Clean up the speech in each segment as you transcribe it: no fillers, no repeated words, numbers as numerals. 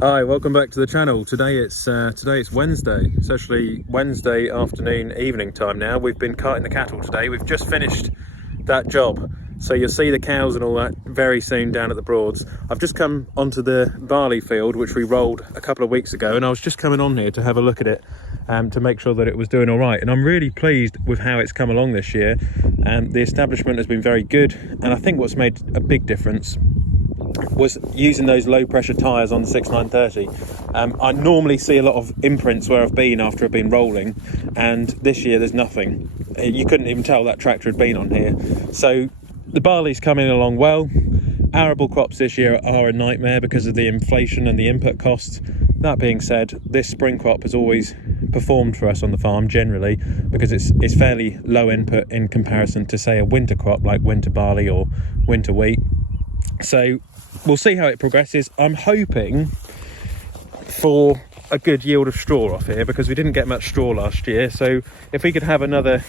Hi, welcome back to the channel. Today it's Wednesday. It's actually Wednesday afternoon, evening time now. We've been carting the cattle today. We've just finished that job. So you'll see the cows and all that very soon down at the Broads. I've just come onto the barley field, which we rolled a couple of weeks ago, and I was just coming on here to have a look at it to make sure that it was doing all right. And I'm really pleased with how it's come along this year. The establishment has been very good, and I think what's made a big difference was using those low pressure tyres on the 6930. I normally see a lot of imprints where I've been after I've been rolling, and this year there's nothing. You couldn't even tell that tractor had been on here. So the barley's coming along well. Arable crops this year are a nightmare because of the inflation and the input costs. That being said, this spring crop has always performed for us on the farm generally because it's fairly low input in comparison to, say, a winter crop like winter barley or winter wheat. So we'll see how it progresses. I'm hoping for a good yield of straw off here because we didn't get much straw last year. So if we could have another,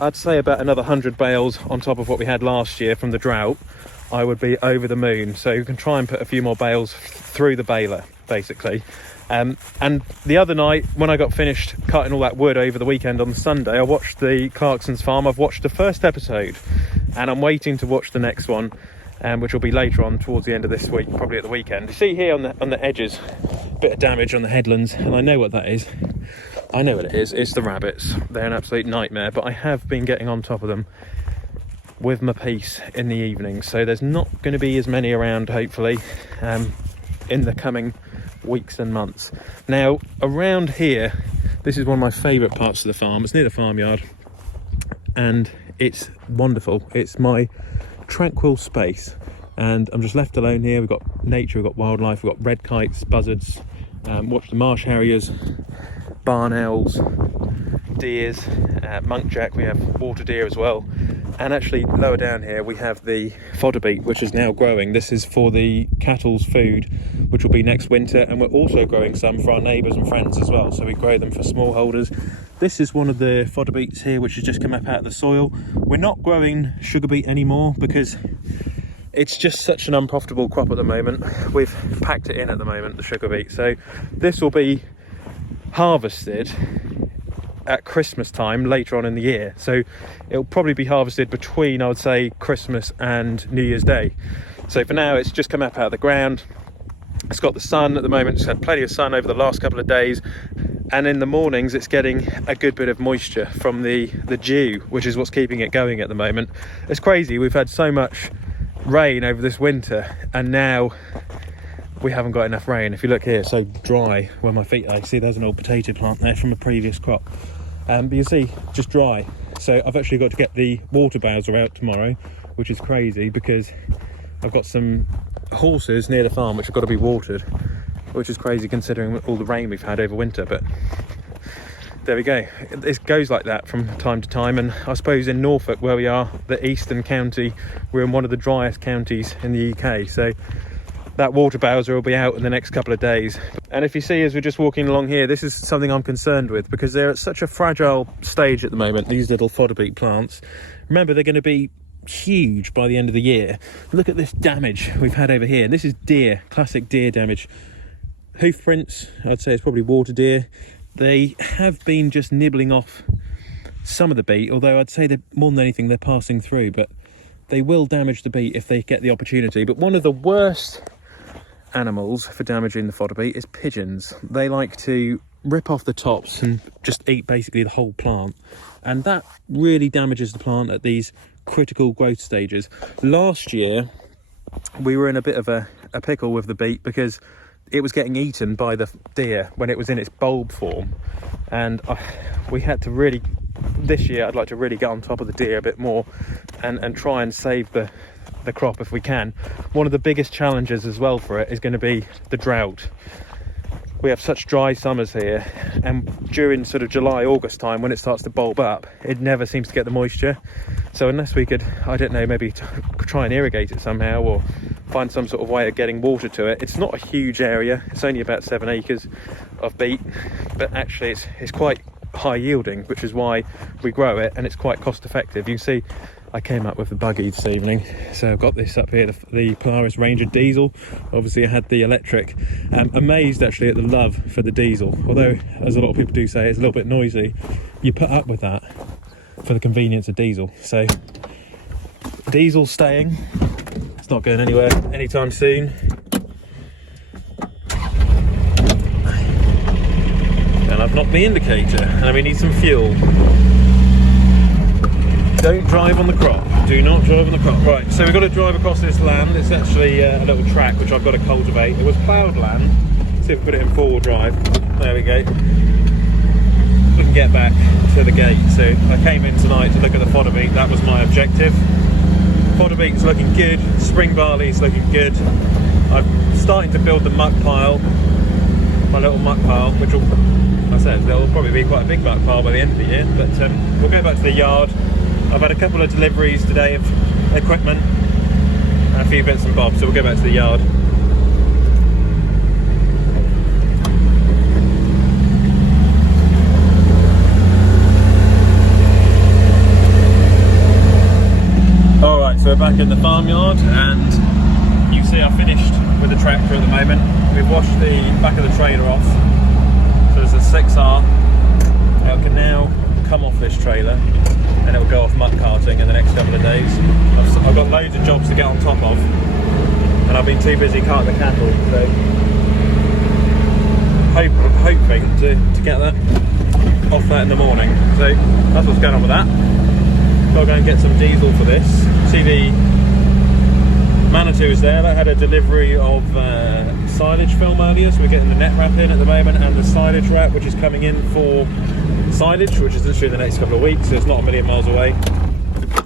I'd say about another 100 bales on top of what we had last year from the drought, I would be over the moon. So you can try and put a few more bales through the baler, basically. And the other night, when I got finished cutting all that wood over the weekend on the Sunday, I watched the Clarkson'S farm. I've watched the first episode and I'm waiting to watch the next one, which will be later on towards the end of this week, probably at the weekend. You see here on the edges, a bit of damage on the headlands, and I know what that is. I know what it is. It's the rabbits. They're an absolute nightmare, but I have been getting on top of them with my piece in the evening, so there's not going to be as many around, hopefully, in the coming weeks and months. Now, around here, this is one of my favourite parts of the farm. It's near the farmyard, and it's wonderful. It's my tranquil space, and I'm just left alone here. We've got nature, we've got wildlife, we've got red kites, buzzards, watch the marsh harriers, barn owls, deers, muntjac. We have water deer as well, and actually lower down here we have the fodder beet, which is now growing. This is for the cattle's food, which will be next winter, and we're also growing some for our neighbours and friends as well, so we grow them for smallholders. This is one of the fodder beets here, which has just come up out of the soil. We're not growing sugar beet anymore because it's just such an unprofitable crop at the moment. We've packed it in at the moment, the sugar beet. So this will be harvested at Christmas time later on in the year. So it'll probably be harvested between, I would say, Christmas and New Year's Day. So for now, it's just come up out of the ground. It's got the sun at the moment. It's had plenty of sun over the last couple of days. And in the mornings, it's getting a good bit of moisture from the dew, which is what's keeping it going at the moment. It's crazy. We've had so much rain over this winter, and now we haven't got enough rain. If you look here, so dry where my feet are. You see there's an old potato plant there from a previous crop. But you see, just dry. So I've actually got to get the water bowser out tomorrow, which is crazy because I've got some horses near the farm which have got to be watered, which is crazy considering all the rain we've had over winter. But there we go. It goes like that from time to time. And I suppose in Norfolk, where we are, the eastern county, we're in one of the driest counties in the UK. So that water bowser will be out in the next couple of days. And if you see, as we're just walking along here, this is something I'm concerned with because they're at such a fragile stage at the moment, these little fodder beet plants. Remember, they're going to be huge by the end of the year. Look at this damage we've had over here. This is deer, classic deer damage. Hoof prints, I'd say it's probably water deer. They have been just nibbling off some of the beet, although I'd say that more than anything they're passing through, but they will damage the beet if they get the opportunity. But one of the worst animals for damaging the fodder beet is pigeons. They like to rip off the tops and just eat basically the whole plant, and that really damages the plant at these critical growth stages. Last year we were in a bit of a pickle with the beet because it was getting eaten by the deer when it was in its bulb form, and we had to really, this year I'd like to really get on top of the deer a bit more and try and save the crop if we can. One of the biggest challenges as well for it is going to be the drought. We have such dry summers here, and during sort of July, August time when it starts to bulb up, it never seems to get the moisture. So unless we could, I don't know, maybe try and irrigate it somehow or find some sort of way of getting water to it. It's not a huge area, it's only about 7 acres of beet, but actually it's quite high yielding, which is why we grow it, and it's quite cost effective. You can see I came up with the buggy this evening. So I've got this up here, the Polaris Ranger diesel. Obviously I had the electric. Amazed actually at the love for the diesel. Although, as a lot of people do say, it's a little bit noisy. You put up with that for the convenience of diesel. So diesel staying. It's not going anywhere anytime soon. And I've knocked the indicator, and we need some fuel. Don't drive on the crop. Do not drive on the crop. Right, so we've got to drive across this land. It's actually a little track which I've got to cultivate. It was ploughed land. Let's see if we put it in four-wheel drive. There we go. We can get back to the gate. So I came in tonight to look at the fodder beet. That was my objective. Fodder beet's looking good. Spring barley's looking good. I'm starting to build the muck pile. My little muck pile, which will, like I said, there'll probably be quite a big muck pile by the end of the year. But we'll go back to the yard. I've had a couple of deliveries today of equipment and a few bits and bobs, so we'll go back to the yard. Alright, so we're back in the farmyard, and you see I finished with the tractor at the moment. We've washed the back of the trailer off, so there's a 6R. It can now come off this trailer and it will go off muck carting in the next couple of days. I've got loads of jobs to get on top of, and I've been too busy carting the cattle, so hoping to get that off that in the morning. So that's what's going on with that. Got to go and get some diesel for this. See, the Manitou is there. That had a delivery of silage film earlier, so we're getting the net wrap in at the moment, and the silage wrap, which is coming in for silage, which is literally in the next couple of weeks, so it's not a million miles away.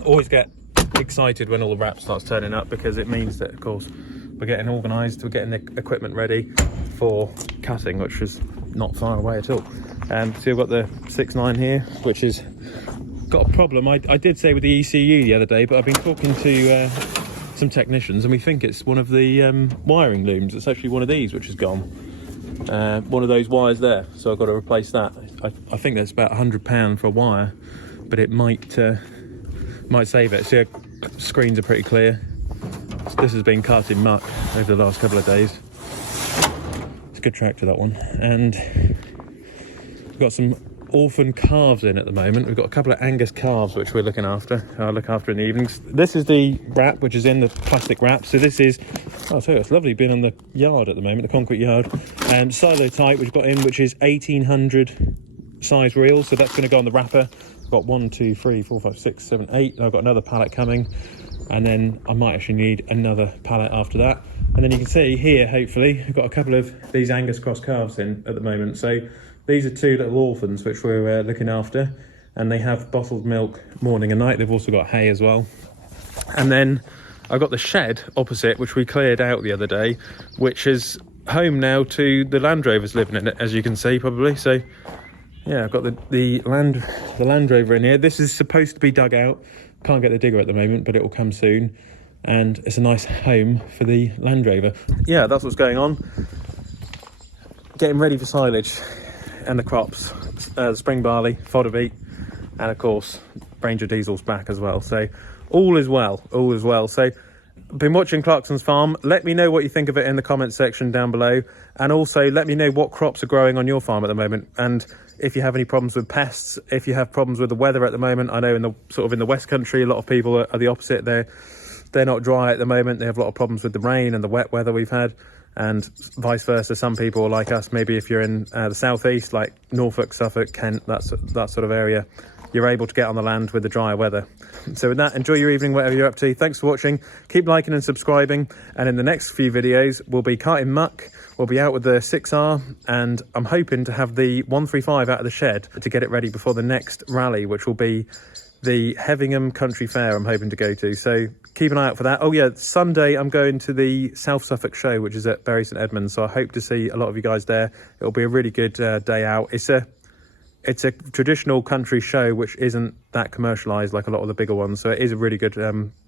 Always get excited when all the wrap starts turning up, because it means that, of course, we're getting organised, we're getting the equipment ready for cutting, which is not far away at all. So we've got the 6.9 here, which is got a problem. I did say with the ECU the other day, but I've been talking to some technicians, and we think it's one of the wiring looms. It's actually one of these which is gone. One of those wires there, so I've got to replace that. I think that's about £100 for a wire, but it might save it. So yeah, screens are pretty clear. This has been cut in muck over the last couple of days. It's a good tractor, that one. And we've got some orphan calves in at the moment. We've got a couple of Angus calves which we're looking after. I'll look after in the evenings. This is the wrap which is in the plastic wrap. So this is, oh, so it's lovely being on the yard at the moment, the concrete yard. And Silotite which got in, which is 1800 size reels. So that's going to go on the wrapper. I've got 1, 2, 3, 4, 5, 6, 7, 8. I've got another pallet coming, and then I might actually need another pallet after that. And then you can see here, hopefully, I've got a couple of these Angus cross calves in at the moment. So these are two little orphans which we're looking after, and they have bottled milk morning and night. They've also got hay as well. And then I've got the shed opposite, which we cleared out the other day, which is home now to the Land Rovers living in it, as you can see probably. So yeah, I've got the Land Rover in here. This is supposed to be dug out. Can't get the digger at the moment, but it will come soon. And it's a nice home for the Land Rover. Yeah, that's what's going on. Getting ready for silage and the crops, the spring barley, fodder beet, and of course Ranger diesel's back as well. So all is well, all is well. So I've been watching Clarkson'S farm. Let me know what you think of it in the comments section down below, and also let me know what crops are growing on your farm at the moment, and if you have any problems with pests, if you have problems with the weather at the moment. I know in the West Country, a lot of people are the opposite. They're not dry at the moment. They have a lot of problems with the rain and the wet weather we've had, and vice versa. Some people are like us, maybe if you're in the southeast, like Norfolk, Suffolk, Kent, that sort of area, you're able to get on the land with the drier weather. So with that, enjoy your evening, whatever you're up to. Thanks for watching. Keep liking and subscribing, and in the next few videos we'll be carting muck, we'll be out with the 6R, and I'm hoping to have the 135 out of the shed to get it ready before the next rally, which will be the Hevingham Country Fair I'm hoping to go to. So keep an eye out for that. Oh yeah, Sunday I'm going to the South Suffolk show, which is at Bury St Edmunds, so I hope to see a lot of you guys there. It'll be a really good day out. It's a traditional country show which isn't that commercialised like a lot of the bigger ones, so it is a really good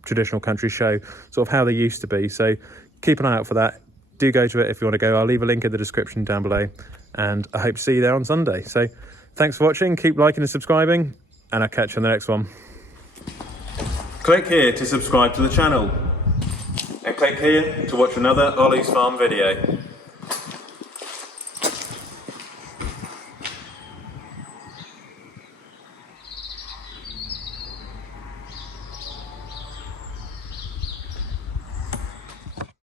traditional country show, sort of how they used to be. So keep an eye out for that. Do go to it if you want to go. I'll leave a link in the description down below, and I hope to see you there on Sunday. So thanks for watching, keep liking and subscribing, and I'll catch you in the next one. Click here to subscribe to the channel, and click here to watch another Olly's Farm video.